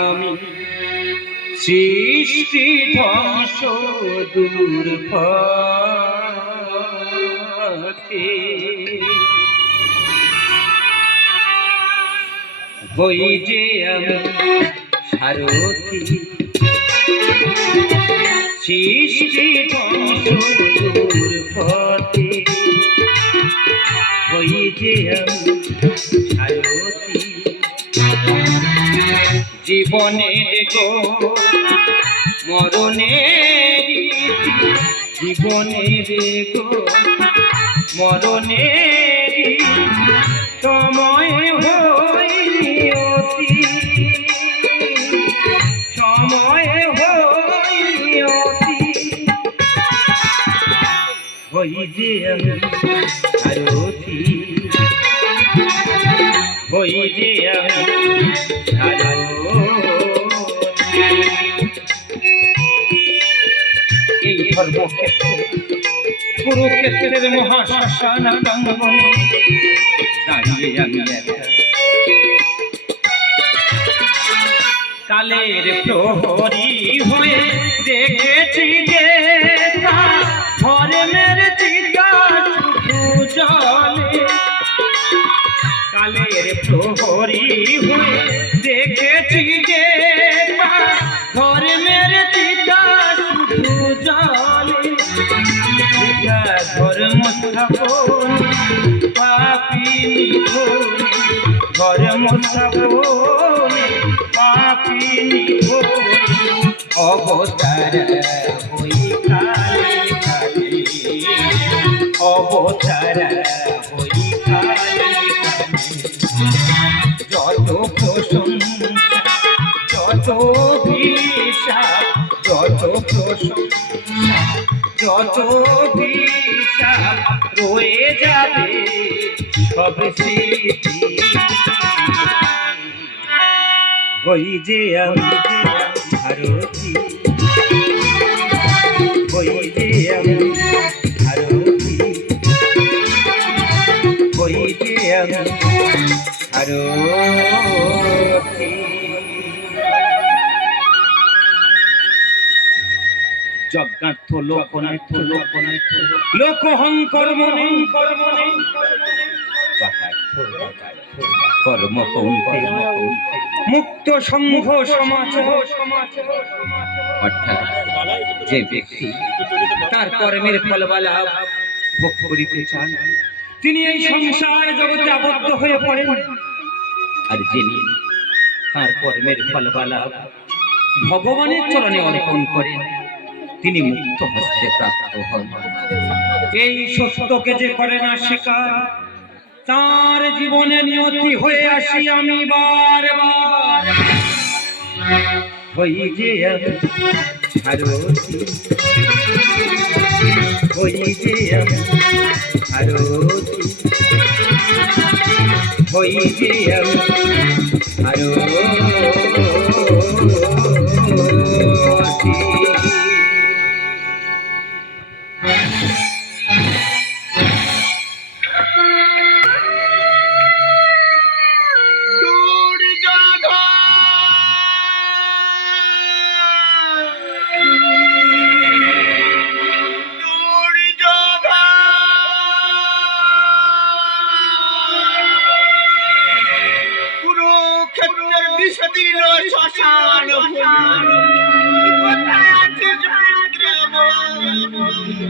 আমি সৃষ্টি ধ্বংস দূর পথে হই যে আমি সারথি সৃষ্টি ধ্বংস দূর পথে হই যে আমি সারথি জীবনের গো মরণের জীবনের গো মরণের সময় হইনি অতি সময় হইনি অতি হই যে আমি সারথি হই যে আমি এই ধর্মক্ষেত্র কুরুক্ষেত্রের মহাশ্মশান প্রাঙ্গণে দাঁড়িয়ে আমি একা কালের প্রহরী হয়ে দেখেছি যে ধর্মের চিতা শুধু জলে কালের প্রহরী হয়ে দেখেছি যে ধর্মের চিতা শুধু জলে ধর্ম স্থাপন পাপিনী ধর্ম স্থাপন পাপিনী অবতার হই কালে কালে অবতার হই কালে যত প্রশংসা যত বিশ্বাস যত প্রশংসা যত বিশ্বাস রয়ে যাবে সব স্মৃতি হই যে আমি সারথি হই যে আমি সারথি হই যে আমি সারথি যজ্ঞার্থ লোকনাথ লোকহংকর মনে কর্মপন্থে মুক্ত সংঘ সমাজ অর্থাৎ যে ব্যক্তি তার কর্মের ফলবালা ভোগ করিতে চান তিনি এই সংসার জগতে আবদ্ধ হয়ে পড়েন আর যিনি তার কর্মের ফলবালা ভগবানের চরণে অর্পণ করেন তিনি মুক্ত হস্তে প্রাপ্ত হন এই সত্যকে যে করে না স্বীকার তার জীবনে নিয়তি হয়ে আসি আমি বারবার হই যে আমি সারথি হই যে আমি সারথি হই যে আমি সারথি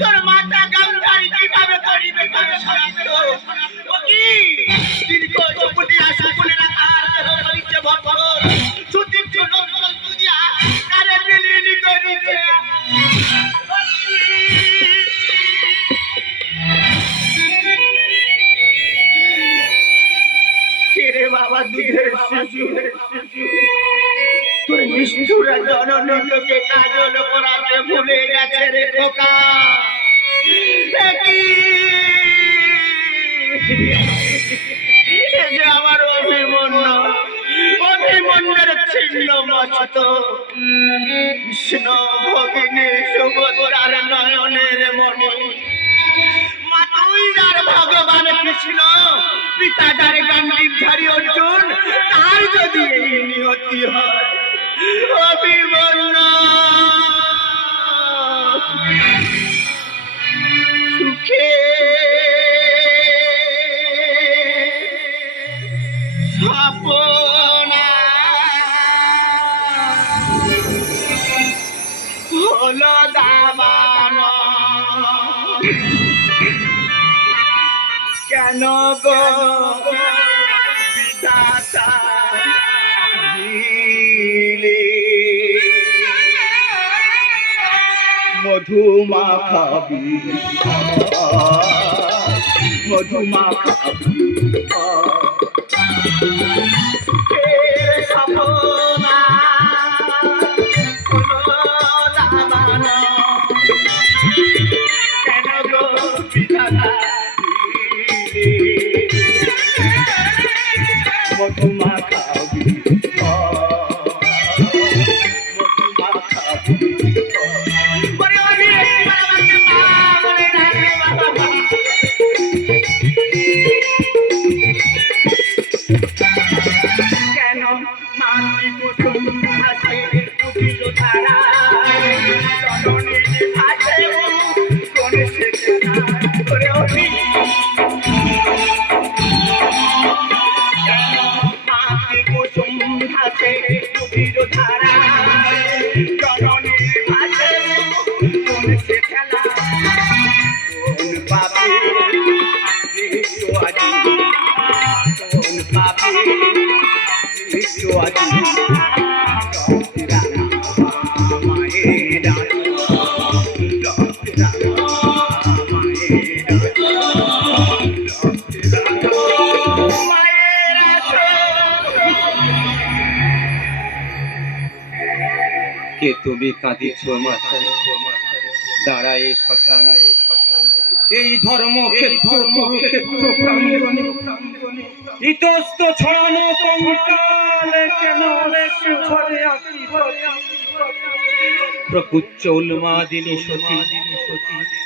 তোর মাতা গান্ধারী কিভাবে করিবে তোর সাহিত্য কি দীর্ঘ সুপুলিয়া সুপুলিরা তার দেহ করিতে ভক্ত সুদীপ্ত নকল দুনিয়া কারে বিলীন করিতে রে বাবা দুধের শিশু তোর নিষ্ঠুর জননীকে কাজল করাতে ভুলে গেছে রে খোকা আমার অভিমন্যের ছিন্ন মস্ত কৃষ্ণ ভগিনী সুভদ্রার নয়নের মণি ভগবান কৃষ্ণ পিতা যার গান্ডীবধারী অর্জুন তার যদি যদি এই নিয়তি হয় অভিমন্যু সুখে স্বপ্না হলো দাবানো কেন গো বিধাতা দিলে মধুমাখা মধুমাখা সপনা কেন গো বিধাতা মধুমাখা কেন মাটি কুসুম হাসে উঠিল ধারা জননী ভাসে কোন শেখা করে ওঠি কেন মাটি কুসুম হাসে উঠিল ধারা জননী ভাসে কোন শেখা কোন পাপে ঋতু আজি কোন পাপে ঋতু আজি কে তুমি কাঁদিছ মাথা দাঁড়ায় শ্মশানে এই ধর্মক্ষেত্র ইতস্ত ছড়ানো কঙ্কাল কেন ঝরে প্রকুচ্চ উন্মাদিনী সতী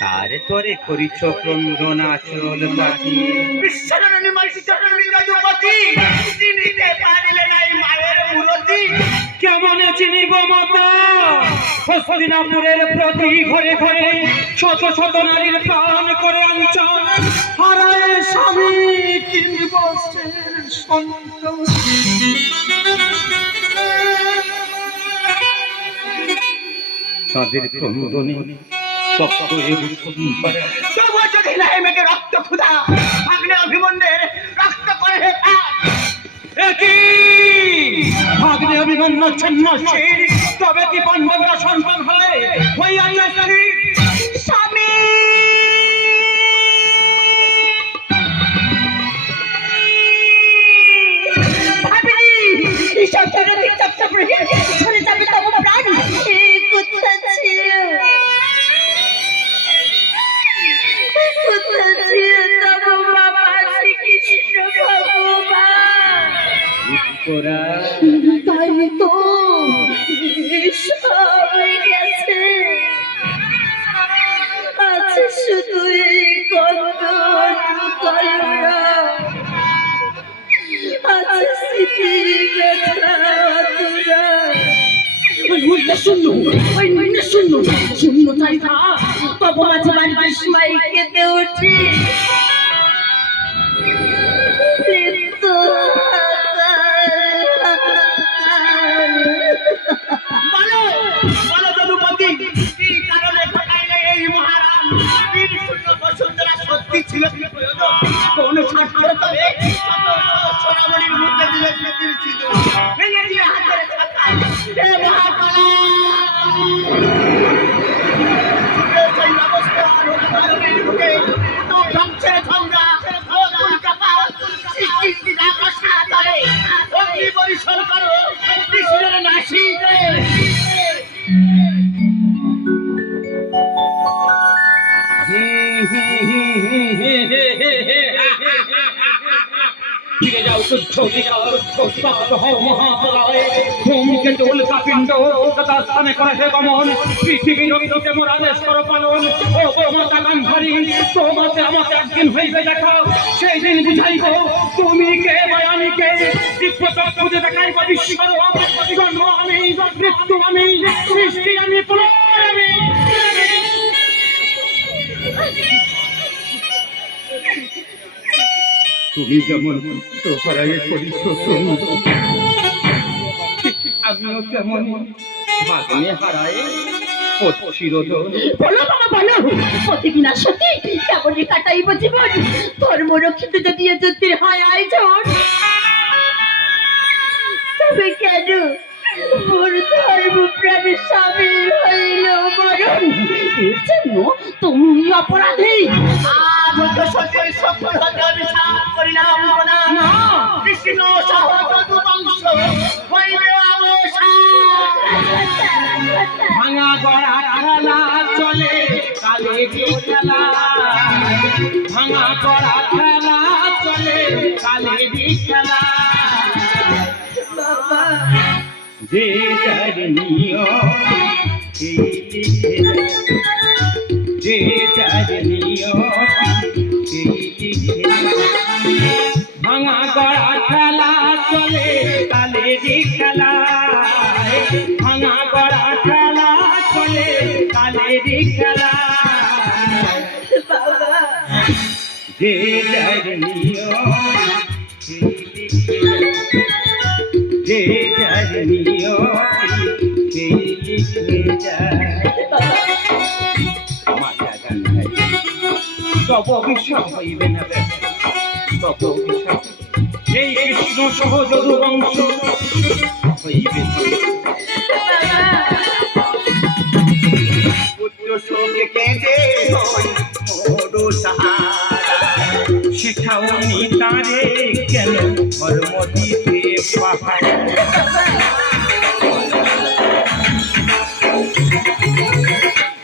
তার তরে করিছ ক্রন্দনা চল পাখি বিশ্বজননী মৎস্যজননী যদুপতি চিনিতে পারিলে নাই মায়ের মূরতি কেমনে চিনিব মাতা হস্তিনাপুরের প্রতি ঘরে ঘরে শত শত নারীর প্রাণ করে আঞ্চল হারায় স্বামী 3 বছরের সন্তান তাদের ক্রন্দনে তপ্ত তবুও যদি নাই মেঘে রক্ত ক্ষুধা ভাগ্নে অভিমন্যের রক্ত করে ভাগ্নে অভিমন্যু ছিন্ন তবে কি পাণ্ডবরা সন্তান হলে হইয়া স্বামী ঈশ্বর চরিত্রিক তত্ত্ব প্রহীন শুনে যাবে তব প্রাণ কোথা ছিল তব বাবা শ্রীকৃষ্ণ ভগবান তাই তো সবাই গেছে আছে শুধু এই গন্ধ কলরা আছে স্মৃতি ব্যথা তোরা ওই মুহূর্তে শূন্য তাই তব মাঝে বাড়ি বিস্ময় কেঁদে ওঠে বলো যদুপতি কি কারণে ঠকাইলে এই মহারাজ বীর শূন্য বসুন্ধরা সত্যি ছিল কি প্রয়োজন কোন স্বার্থের তবে সোনামণির মুখে দিলে স্মৃতির ছিল ভেঙে দিয়ে হাতের ছাতা হে মহাকালা সেই অবস্থা ধ্বংসের ঝঞ্ঝা সৃষ্টি আকাশ ধরে অগ্নি পরিসর করো কৃষ্ণের নাসি ফিরে যাও তুচ্ছ বিকার হও মহাপ্রলয় ধূমকেতু উল্কাপিণ্ড তথা স্থানে করে হে গমন পৃথিবীর অগ্নিতে মোরাদেশ্বর পালন ও গোমাতা গান্ধারী তোমাতে আমাকে একদিন হইবে দেখা সেই দিন বুঝাইব তুমি কে বা আমি কে প্রতাপ খুঁজে দেখাই বিশ্বর জন্ম আমি, মৃত্যু আমি, সৃষ্টি আমি, প্রলয় আমি। তুমি যেমন তোহারায় করিস আমিও তেমন ভাগ্নে হারায় চিরদন। বলো বাবা বলো, প্রতিদিনা সত্যি কেমনই কাটাইব জীবন, ধর্ম রক্ষিত যদি এ যুক্তির হয় আয়োজন, তবে কেন মোর ধর্ম প্রাণের স্বামী হইল মরণ? এর জন্য তুমি অপরাধী। আজ হতে সত্যি সত্য হতে আমি সাপ করিলাম না। কৃষ্ণ সহগত বংশ হইবে অবসান। ভাঙা গড়া খেলা চলে কালেজি খেলা, ভাঙা গড়া খেলা চলে কালেজি খেলা। যে যার নিয়ম সেই লিখে, যে যার নিয়ম সেই লিখে। ভাঙা গড়া খেলা চলে কালেজি খেলা, ভাঙা গড়া খেলা চলে কালেজি খেলা। যে যার নিয়ম সেই লিখে, যে যার নিয়ম সেই লিখে যায়। মাতা গান্ধারী তব অভিশাপ হইবে না ব্যথা, তব অভিশাপ এই কৃষ্ণ সহ যদু বংশ হইবে। পুত্র শোকে কেঁদে হই মোর সাহারা। শেখাও নি তারে কেন ধর্ম দিতে পাহাড়।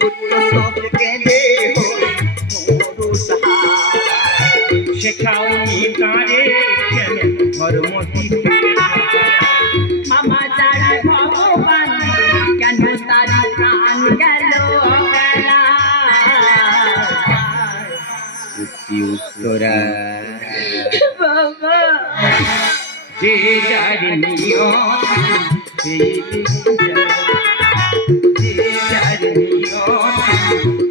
পুত্র শোকে কেঁদে হই মোর সাহারা। শেখাও নি তারে কেন ধর্ম দিতে পাহাড়। মামা যার ভগবান কেন তার প্রাণ গেল বেলা? উক্তি উত্তরা বাবা যে যার নিয়ম সেই লিখে যায়, যে যার নিয়ম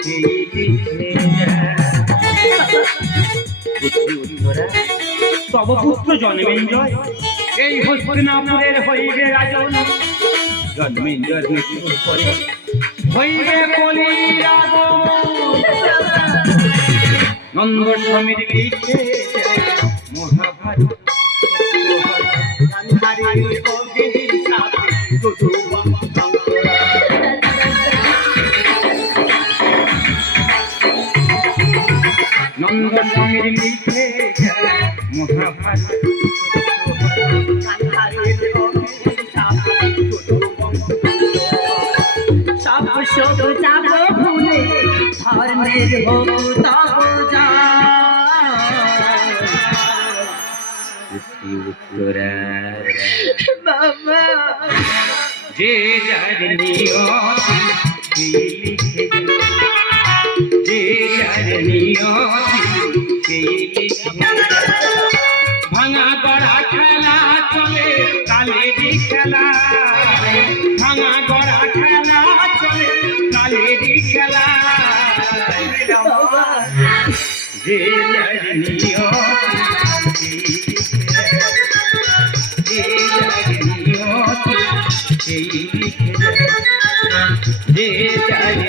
সেই লিখে যায়। উক্তি উত্তরা তব পুত্র জন্মেঞ্জয় এই হস্তিনাপুরের হইবে রাজন। জন্মেঞ্জয়ের মৃত্যুর পরে হইবে কলির রাবণ। নন্দ স্বামীর লিখে মহাভারত। গান্ধারীর অভিশাপে যদু বংশ। নন্দ স্বামীর লিখে মহাভারত। গান্ধারীর অভিশাপে যদু বংশ। সব শোক যাব ভুলে ধর্মের হোক তব জয়। উক্তি উত্তরা বাবা যে যার নিয়ম সেই লিখে যায়, যে যার নিয়ম সেই লিখে যায়। ভাঙা গড়া খেলা চলে কালেজি খেলা, ভাঙা গড়া খেলা চলে কালেজি খেলা। যে যার নিয়ম সেই লিখে যায়, যে যার নিয়ম সেই লিখে যায়, যে যার